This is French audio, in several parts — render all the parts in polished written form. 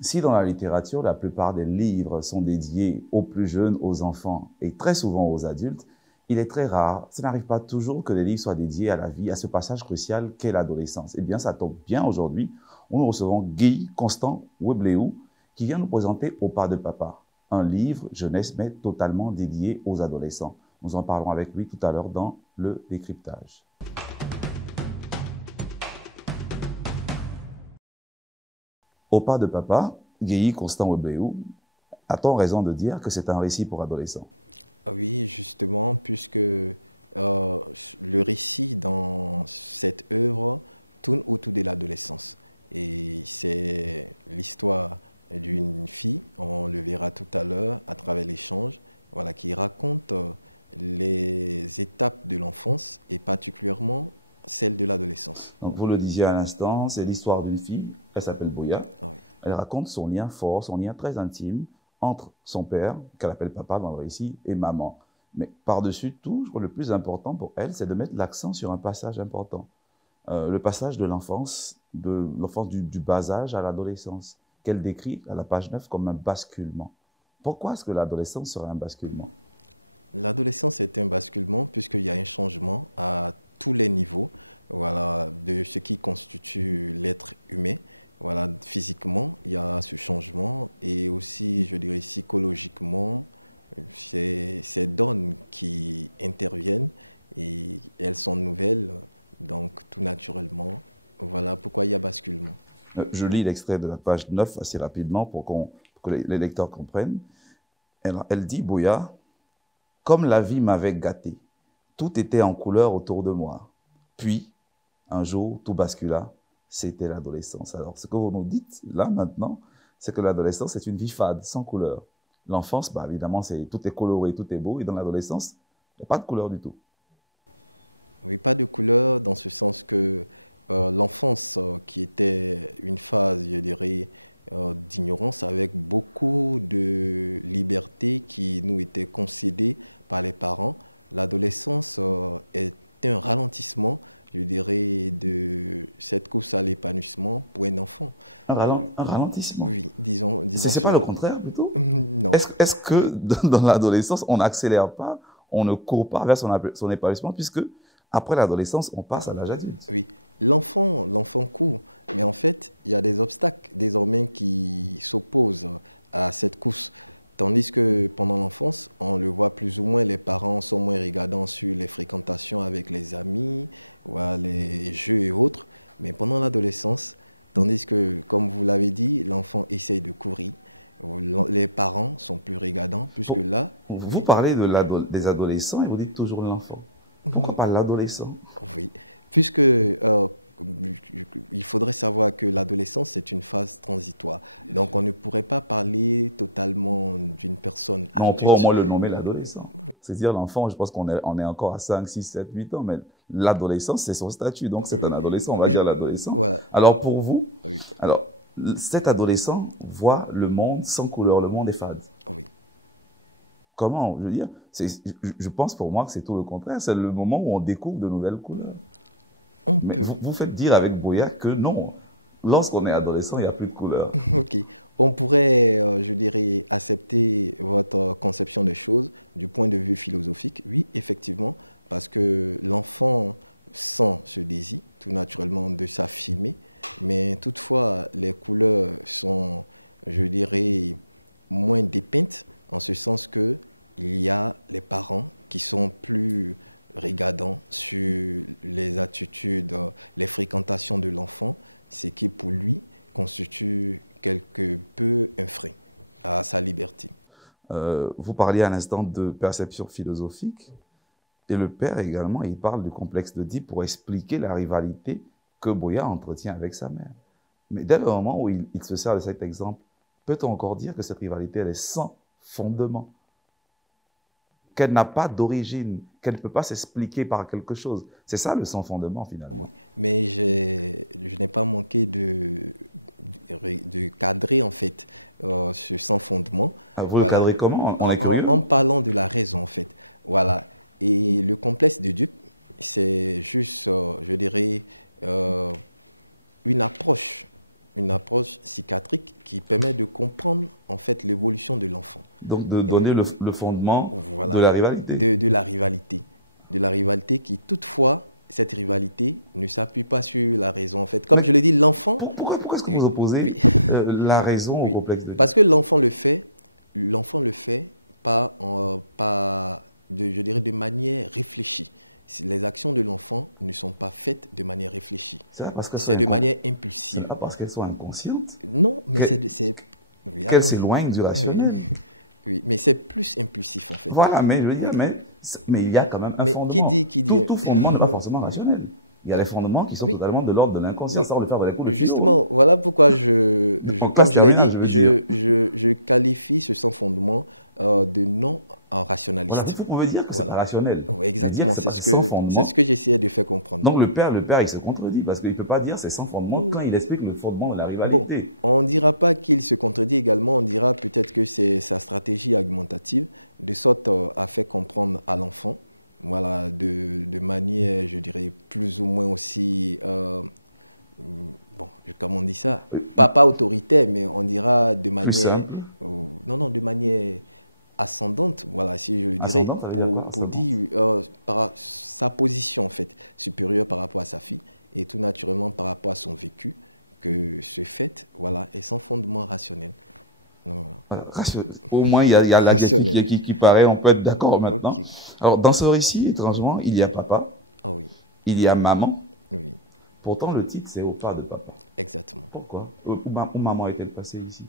Si dans la littérature, la plupart des livres sont dédiés aux plus jeunes, aux enfants et très souvent aux adultes, il est très rare, ça n'arrive pas toujours que les livres soient dédiés à la vie, à ce passage crucial qu'est l'adolescence. Eh bien, ça tombe bien aujourd'hui, nous recevons Guy Constant Webléou qui vient nous présenter Au pas de papa, un livre jeunesse mais totalement dédié aux adolescents. Nous en parlons avec lui tout à l'heure dans le décryptage. Au pas de papa, Guy Constant Webléou, a-t-on raison de dire que c'est un récit pour adolescents? Donc, vous le disiez à l'instant, c'est l'histoire d'une fille, elle s'appelle Boya. Elle raconte son lien fort, son lien très intime entre son père, qu'elle appelle papa dans le récit, et maman. Mais par-dessus tout, je crois que le plus important pour elle, c'est de mettre l'accent sur un passage important. Le passage de l'enfance du bas âge à l'adolescence, qu'elle décrit à la page 9 comme un basculement. Pourquoi est-ce que l'adolescence serait un basculement? Je lis l'extrait de la page 9 assez rapidement pour que les lecteurs comprennent. Elle dit, Boya, comme la vie m'avait gâté, tout était en couleur autour de moi. Puis, un jour, tout bascula, c'était l'adolescence. Alors, ce que vous nous dites, là, maintenant, c'est que l'adolescence, c'est une vie fade, sans couleur. L'enfance, bah, évidemment, tout est coloré, tout est beau, et dans l'adolescence, il n'y a pas de couleur du tout. Un ralentissement. C'est pas le contraire, plutôt? Est-ce que dans l'adolescence, on n'accélère pas, on ne court pas vers son épanouissement, puisque après l'adolescence, on passe à l'âge adulte? Pour- Vous parlez des adolescents et vous dites toujours l'enfant. Pourquoi pas l'adolescent? Mais on pourrait au moins le nommer l'adolescent. C'est-à-dire l'enfant, je pense on est encore à 5, 6, 7, 8 ans, mais l'adolescence, c'est son statut. Donc c'est un adolescent, on va dire l'adolescent. Alors pour vous, alors cet adolescent voit le monde sans couleur, le monde est fade. Comment? Je veux dire, je pense pour moi que c'est tout le contraire. C'est le moment où on découvre de nouvelles couleurs. Mais vous faites dire avec Boya que non, lorsqu'on est adolescent, il n'y a plus de couleurs. Vous parliez à l'instant de perception philosophique, et le père également, il parle du complexe d'Oedipe pour expliquer la rivalité que Boya entretient avec sa mère. Mais dès le moment où il se sert de cet exemple, peut-on encore dire que cette rivalité, elle est sans fondement, qu'elle n'a pas d'origine, qu'elle ne peut pas s'expliquer par quelque chose? C'est ça le sans fondement finalement. Vous le cadrez comment? On est curieux? Donc, de donner le fondement de la rivalité. Mais pourquoi est-ce que vous opposez la raison au complexe de Dieu? C'est pas parce qu'elles sont ce n'est pas parce qu'elles sont inconscientes qu'elles s'éloignent du rationnel. Voilà, mais je veux dire, mais il y a quand même un fondement. Tout fondement n'est pas forcément rationnel. Il y a les fondements qui sont totalement de l'ordre de l'inconscient. Ça, on le fait dans les cours de philo. Hein. En classe terminale, je veux dire. Voilà, vous pouvez dire que c'est pas rationnel, mais dire que c'est sans fondement. Donc le père, il se contredit parce qu'il ne peut pas dire c'est sans fondement quand il explique le fondement de la rivalité. Plus simple. Ascendante, ça veut dire quoi, ascendante? Voilà. Au moins, il y a l'adjectif qui paraît, on peut être d'accord maintenant. Alors, dans ce récit, étrangement, il y a papa, il y a maman. Pourtant, le titre, c'est au pas de papa. Pourquoi? Où maman est-elle passée ici?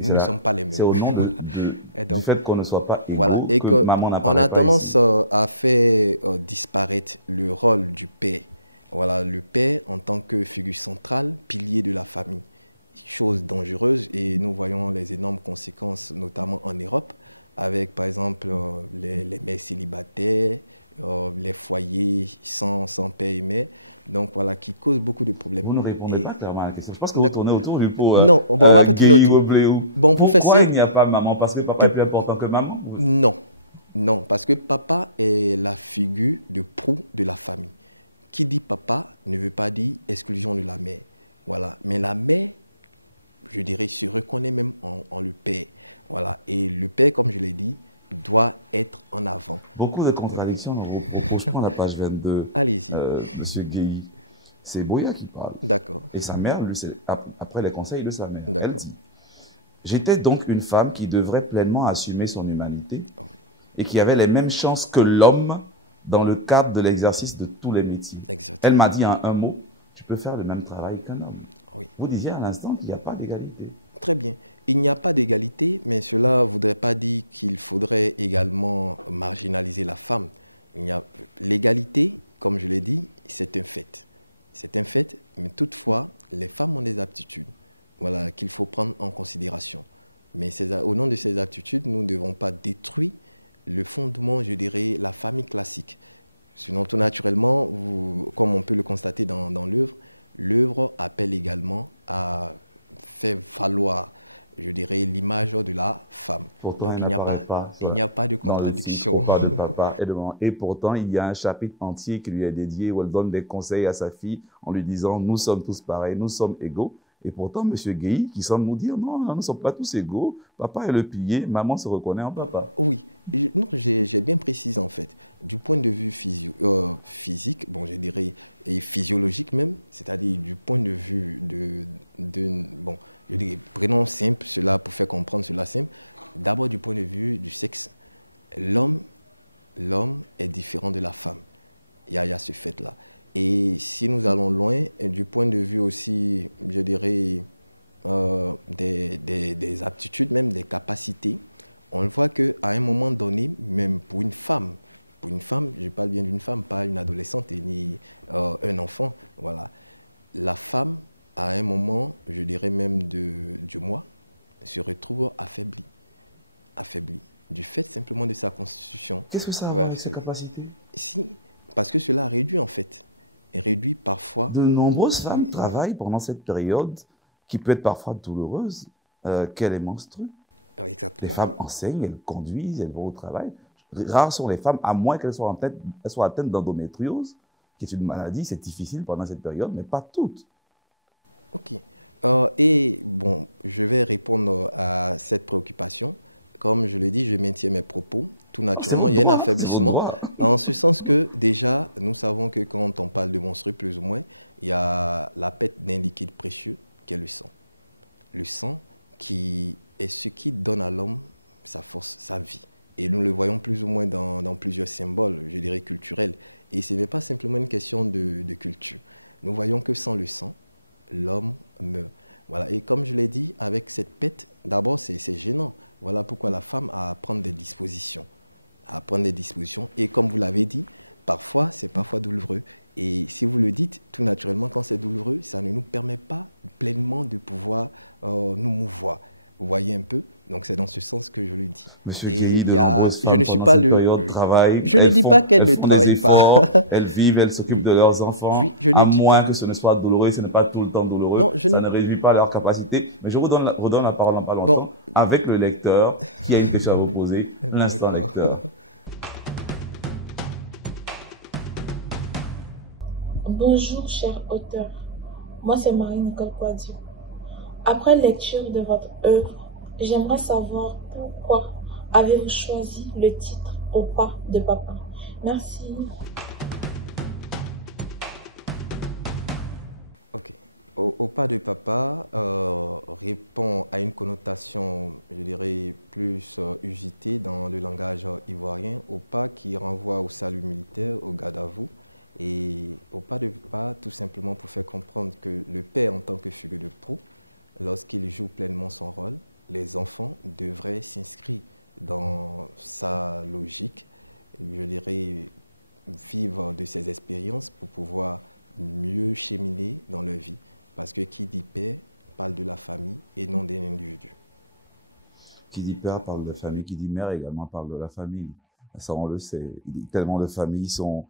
Et c'est au nom du fait qu'on ne soit pas égaux que maman n'apparaît pas ici. Vous ne répondez pas clairement à la question. Je pense que vous tournez autour du pot Guéhi Wobléou. Pourquoi il n'y a pas maman? Parce que papa est plus important que maman? Beaucoup de contradictions dans vos propos. Je prends la page 22, Monsieur Guéhi. C'est Boya qui parle. Et sa mère, lui, c'est après les conseils de sa mère. Elle dit, j'étais donc une femme qui devrait pleinement assumer son humanité et qui avait les mêmes chances que l'homme dans le cadre de l'exercice de tous les métiers. Elle m'a dit en un mot, tu peux faire le même travail qu'un homme. Vous disiez à l'instant qu'il n'y a pas d'égalité. Pourtant, elle n'apparaît pas dans le titre, au pas de papa et de maman. Et pourtant, il y a un chapitre entier qui lui est dédié où elle donne des conseils à sa fille en lui disant, nous sommes tous pareils, nous sommes égaux. Et pourtant, M. Guéhi, qui semble nous dire, non, nous ne sommes pas tous égaux. Papa est le pilier, maman se reconnaît en papa. Qu'est-ce que ça a à voir avec ses capacités? De nombreuses femmes travaillent pendant cette période qui peut être parfois douloureuse, qu'elle est menstruée. Les femmes enseignent, elles conduisent, elles vont au travail. Rares sont les femmes, à moins qu'elles soient atteintes d'endométriose, qui est une maladie, c'est difficile pendant cette période, mais pas toutes. Oh, c'est votre droit, hein, c'est votre droit. Monsieur Guéhi, de nombreuses femmes pendant cette période travaillent, elles font des efforts, elles vivent, elles s'occupent de leurs enfants, à moins que ce ne soit douloureux, ce n'est pas tout le temps douloureux, ça ne réduit pas leur capacité. Mais je vous redonne la parole en pas longtemps avec le lecteur qui a une question à vous poser, l'instant lecteur. Bonjour, cher auteur. Moi, c'est Marie-Nicole Quadio. Après lecture de votre œuvre, j'aimerais savoir pourquoi avez-vous choisi le titre Au pas de papa. Merci. Qui dit père parle de famille, qui dit mère également parle de la famille. Ça, on le sait. Tellement de familles sont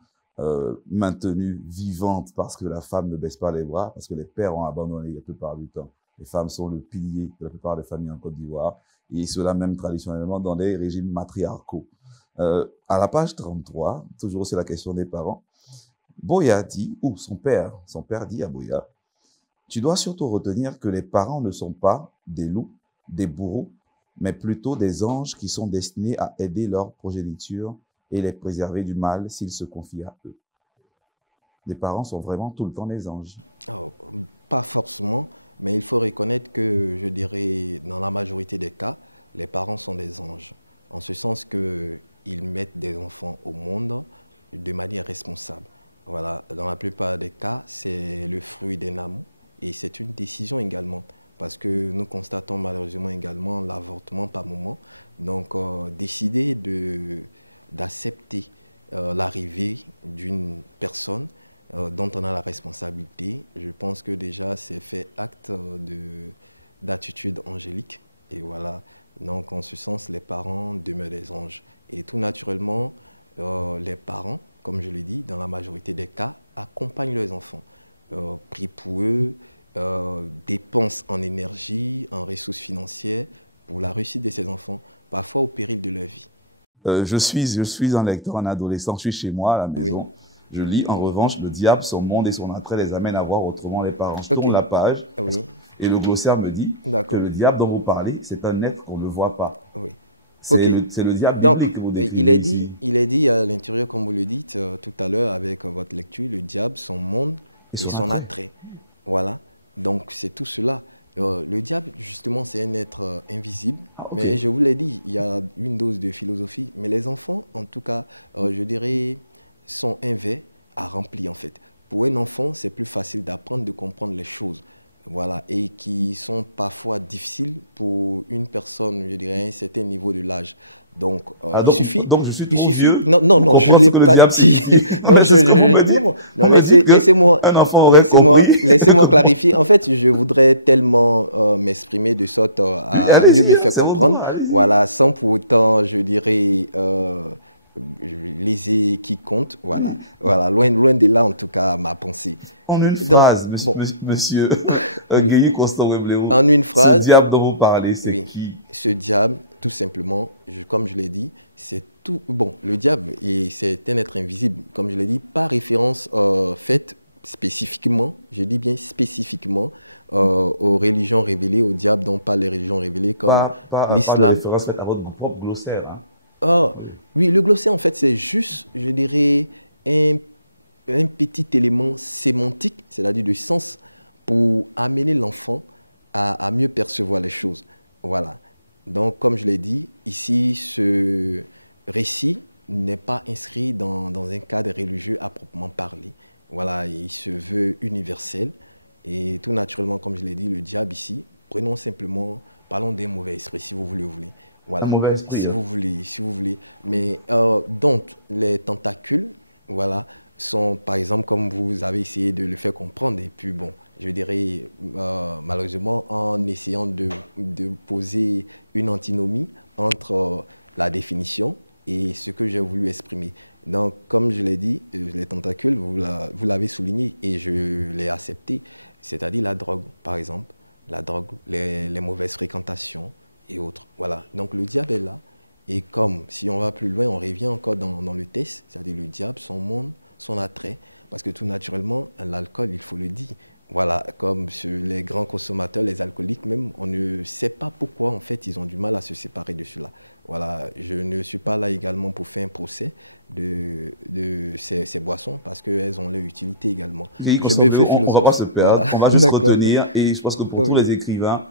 maintenues vivantes parce que la femme ne baisse pas les bras, parce que les pères ont abandonné la plupart du temps. Les femmes sont le pilier de la plupart des familles en Côte d'Ivoire, et cela même traditionnellement dans les régimes matriarcaux. À la page 33, toujours c'est la question des parents, Boya dit, ou son père dit à Boya, tu dois surtout retenir que les parents ne sont pas des loups, des bourreaux, mais plutôt des anges qui sont destinés à aider leur progéniture et les préserver du mal s'ils se confient à eux. Les parents sont vraiment tout le temps des anges. Je suis un lecteur, un adolescent, je suis chez moi à la maison. Je lis, en revanche, le diable, son monde et son attrait les amènent à voir autrement les parents. Je tourne la page et le glossaire me dit que le diable dont vous parlez, c'est un être qu'on ne voit pas. C'est le diable biblique que vous décrivez ici. Et son attrait. Ah, ok. Ah, donc je suis trop vieux pour comprendre ce que le diable signifie. Mais c'est ce que vous me dites. Vous me dites que un enfant aurait compris que moi. Oui, allez-y, hein, c'est votre droit, allez-y. Oui. En une phrase, monsieur Guéhi Constant Weblero, ce diable dont vous parlez, c'est qui? Pas de référence faite à votre propre glossaire. Hein. Oui. Un mauvais esprit. Hein. Guéhi Constant Weblero, on va pas se perdre, on va juste retenir, et je pense que pour tous les écrivains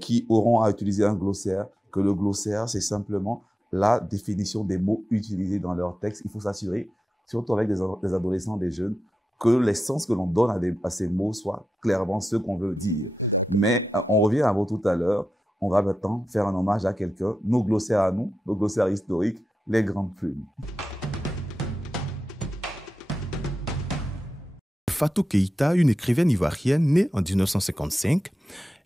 qui auront à utiliser un glossaire, que le glossaire, c'est simplement la définition des mots utilisés dans leur texte. Il faut s'assurer, surtout avec des adolescents, des jeunes, que les sens que l'on donne à ces mots soient clairement ceux qu'on veut dire. Mais on revient à vous tout à l'heure, on va maintenant faire un hommage à quelqu'un, nos glossaires à nous, nos glossaires historiques, les grandes plumes. Fatou Keïta, une écrivaine ivoirienne née en 1955,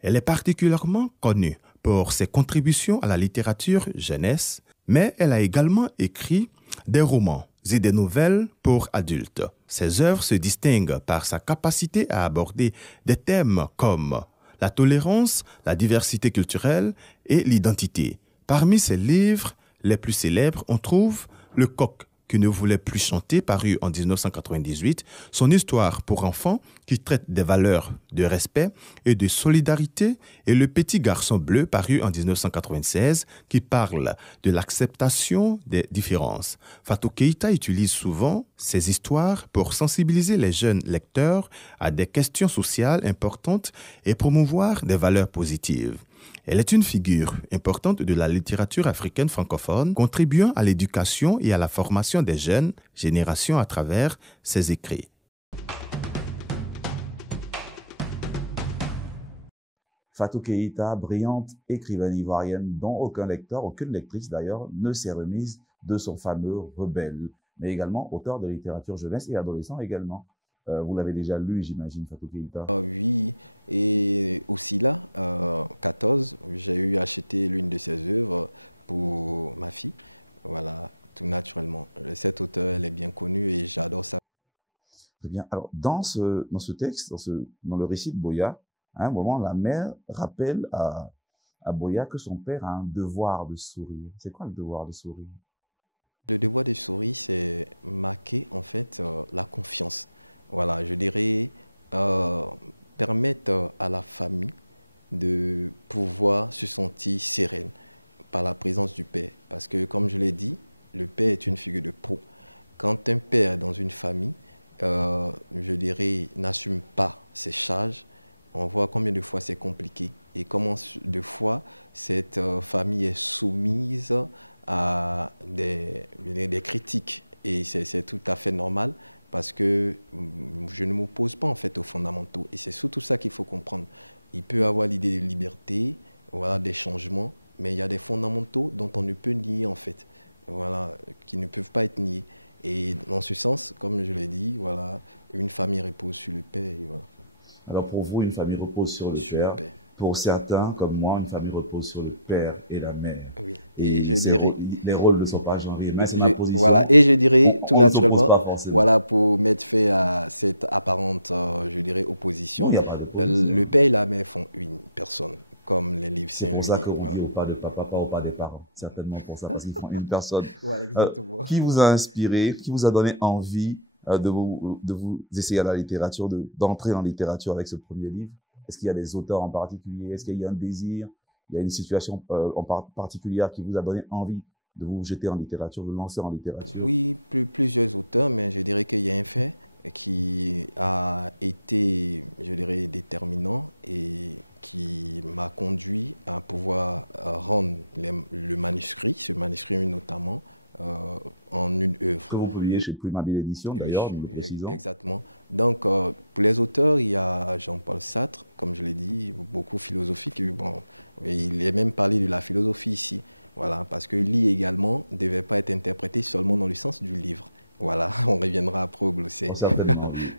elle est particulièrement connue pour ses contributions à la littérature jeunesse, mais elle a également écrit des romans et des nouvelles pour adultes. Ses œuvres se distinguent par sa capacité à aborder des thèmes comme la tolérance, la diversité culturelle et l'identité. Parmi ses livres les plus célèbres, on trouve Le coq qui ne voulait plus chanter, paru en 1998, son histoire pour enfants qui traite des valeurs de respect et de solidarité, et Le petit garçon bleu, paru en 1996, qui parle de l'acceptation des différences. Fatou Keïta utilise souvent ces histoires pour sensibiliser les jeunes lecteurs à des questions sociales importantes et promouvoir des valeurs positives. Elle est une figure importante de la littérature africaine francophone, contribuant à l'éducation et à la formation des jeunes générations à travers ses écrits. Fatou Keïta, brillante écrivaine ivoirienne dont aucun lecteur, aucune lectrice d'ailleurs, ne s'est remise de son fameux Rebelle, mais également auteur de littérature jeunesse et adolescent également. Vous l'avez déjà lu, j'imagine, Fatou Keïta. Très bien. Alors, dans ce texte, dans le récit de Boya, à un moment, la mère rappelle à Boya que son père a un devoir de sourire. C'est quoi le devoir de sourire? Alors, pour vous, une famille repose sur le père. Pour certains, comme moi, une famille repose sur le père et la mère. Et les rôles ne sont pas genrés. Mais c'est ma position. On ne s'oppose pas forcément. Non, il n'y a pas d'opposition. C'est pour ça qu'on dit au pas de papa, pas au pas des parents. Certainement pour ça, parce qu'ils font une personne qui vous a inspiré, qui vous a donné envie de vous essayer à la littérature, d'entrer en littérature avec ce premier livre. Est-ce qu'il y a des auteurs en particulier? Est-ce qu'il y a un désir? Il y a une situation en particulière qui vous a donné envie de vous jeter en littérature, de vous lancer en littérature? Que vous publiez chez Plumabile Édition, d'ailleurs, nous le précisons. Oh, certainement, oui.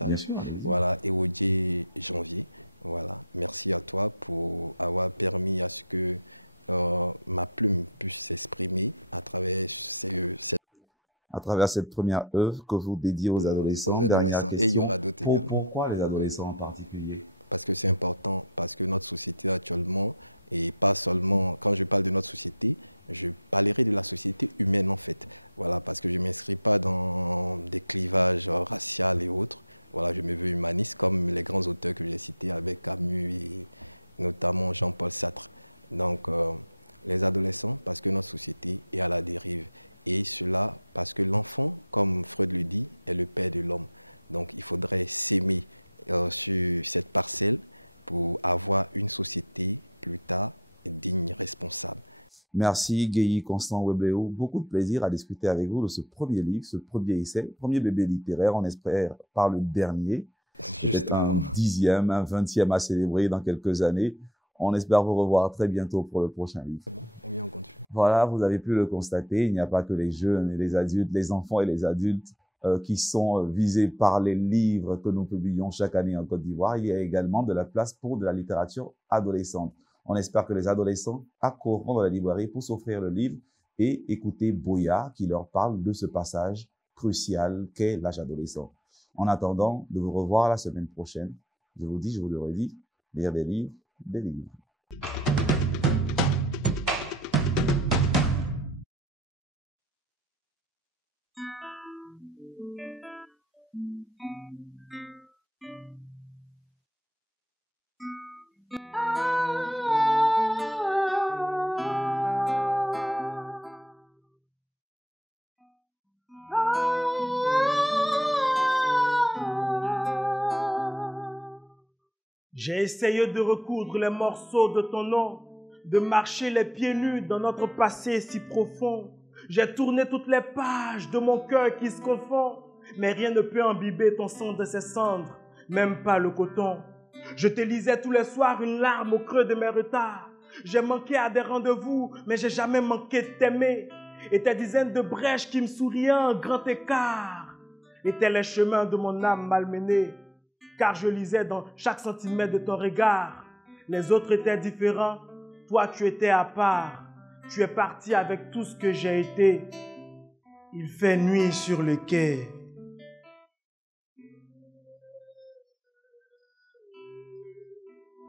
Bien sûr, allez-y. À travers cette première œuvre que vous dédiez aux adolescents, dernière question, pourquoi les adolescents en particulier? Merci, Guéhi Constant Webléo. Beaucoup de plaisir à discuter avec vous de ce premier livre, ce premier essai, premier bébé littéraire. On espère par le dernier, peut-être un 10e, un 20e à célébrer dans quelques années. On espère vous revoir très bientôt pour le prochain livre. Voilà, vous avez pu le constater, il n'y a pas que les jeunes et les adultes, les enfants et les adultes qui sont visés par les livres que nous publions chaque année en Côte d'Ivoire. Il y a également de la place pour de la littérature adolescente. On espère que les adolescents accourront dans la librairie pour s'offrir le livre et écouter Boya qui leur parle de ce passage crucial qu'est l'âge adolescent. En attendant de vous revoir la semaine prochaine, je vous dis, je vous le redis, lire des livres, des livres. J'ai essayé de recoudre les morceaux de ton nom, de marcher les pieds nus dans notre passé si profond. J'ai tourné toutes les pages de mon cœur qui se confond, mais rien ne peut imbiber ton sang de ses cendres, même pas le coton. Je te lisais tous les soirs une larme au creux de mes retards. J'ai manqué à des rendez-vous, mais j'ai jamais manqué de t'aimer. Et tes dizaines de brèches qui me souriaient en grand écart étaient les chemins de mon âme malmenée. Car je lisais dans chaque centimètre de ton regard. Les autres étaient différents, toi tu étais à part. Tu es parti avec tout ce que j'ai été. Il fait nuit sur le quai.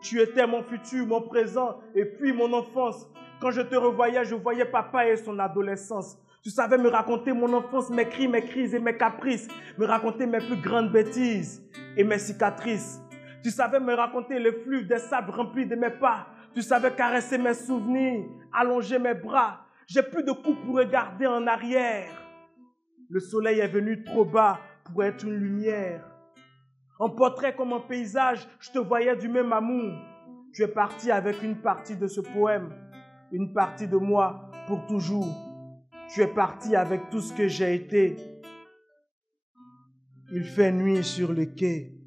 Tu étais mon futur, mon présent et puis mon enfance. Quand je te revoyais, je voyais papa et son adolescence. Tu savais me raconter mon enfance, mes cris, mes crises et mes caprices. Me raconter mes plus grandes bêtises et mes cicatrices. Tu savais me raconter les flux des sables remplis de mes pas. Tu savais caresser mes souvenirs, allonger mes bras. J'ai plus de coups pour regarder en arrière. Le soleil est venu trop bas pour être une lumière. En portrait comme en paysage, je te voyais du même amour. Tu es parti avec une partie de ce poème, une partie de moi pour toujours. Tu es parti avec tout ce que j'ai été. Il fait nuit sur le quai.